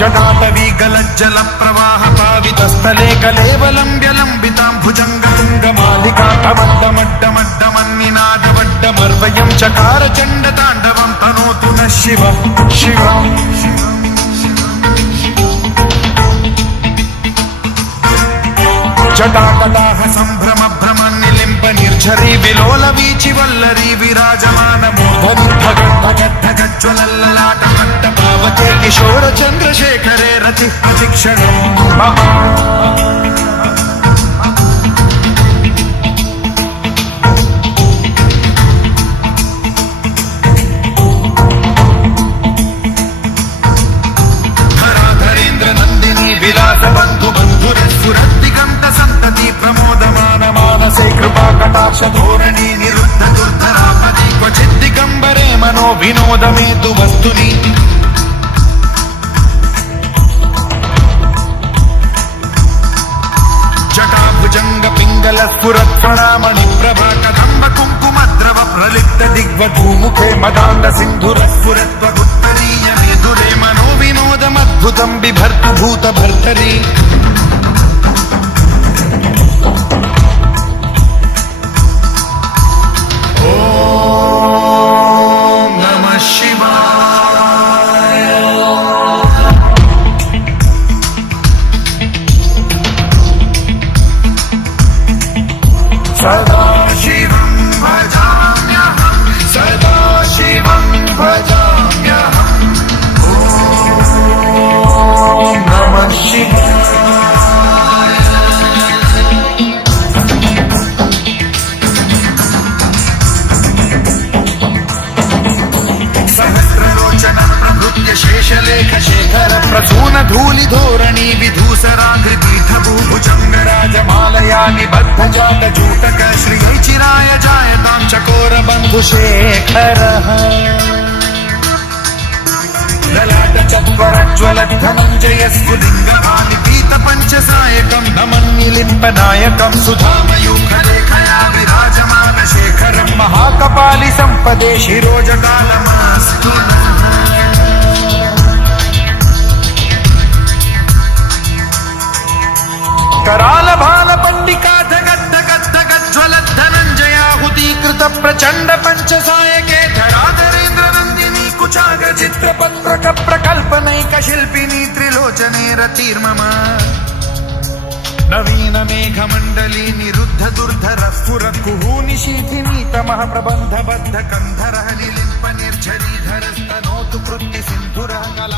जटाटवीगलज्जल प्रवाह पावितस्थले कलेवलम्ब्य लम्बिताम्भुजङ्गतुङ्गमालिका तमड्डमड्डमन्निनादवड्डमर्वयं चकार चण्डताण्डवं तनोतु नः शिवः शिवः जटाकटाह सम्भ्रम भ्रम निलिम्ब निर्झरी विलोल वीचि वल्लरी विराजमान मूर्धनि धगद्धगज्ज्वलल्ललाट पट्ट पावके किशोर चन्द्रशेखरे रति प्रतिक्षणम् धराधरेन्द्र नन्दिनी विलास बन्धु बन्धुरस्फुरद्दिगन्त सन्तति प्रमोदमान मानसे कृपा कटाक्ष धोरणी निरुद्ध दुर्धरापदि क्वचिद्दिगम्बरे मनो विनोद मेतु वस्तुनि जटाभुजङ्ग पिङ्गल स्फुरत्फणामणि प्रभा कदम्ब कुङ्कुमद्रव प्रलिप्त दिग्वधूमुखे मदान्त सिन्धुरस्फुरत्वगुत्तरीय मेधुरे मनो विनोदमद्भुतं बिभर्तु भूत भर्तरि सदा शिवं भजाम्यहं सदा शिवं भजाम्यहं ॐ नमः शिवाय सहस्रलोचन प्रभृत्य शेषलेख शेखर प्रसून धूलि धोरणी विधूसराग्रिपीठ भूभुजङ्गराजमालया निबद्ध जात जूटक श्रियैचिराय जायतां चकोर बन्धुशेखरः ललाट चत्वरज्ज्वलद्धनञ्जय स्फुलिङ्गमालि पीत पञ्चसायकं नमन्निलिम्पनायकं सुधामयूखलेखया विराजमान शेखरं महाकपालि सम्पदे शिरोजकालमास्तु कराल भाल पंडिका धगद्धगद्धगज्ज्वलद्धनञ्जयाहुतीकृत प्रचण्ड पञ्चसायके धराधरेन्द्र नन्दिनी कुचाग चित्रपत्रक प्रकल्पनैक शिल्पिनी त्रिलोचने रतिर्मम नवीन मेघमण्डली निरुद्ध दुर्धर स्फुर कुहूनि शीथिनी तमः प्रबन्ध बद्ध कन्धरः निलिम्प निर्झरीधरस्तनोतु कृत्ति सिन्धुरः कला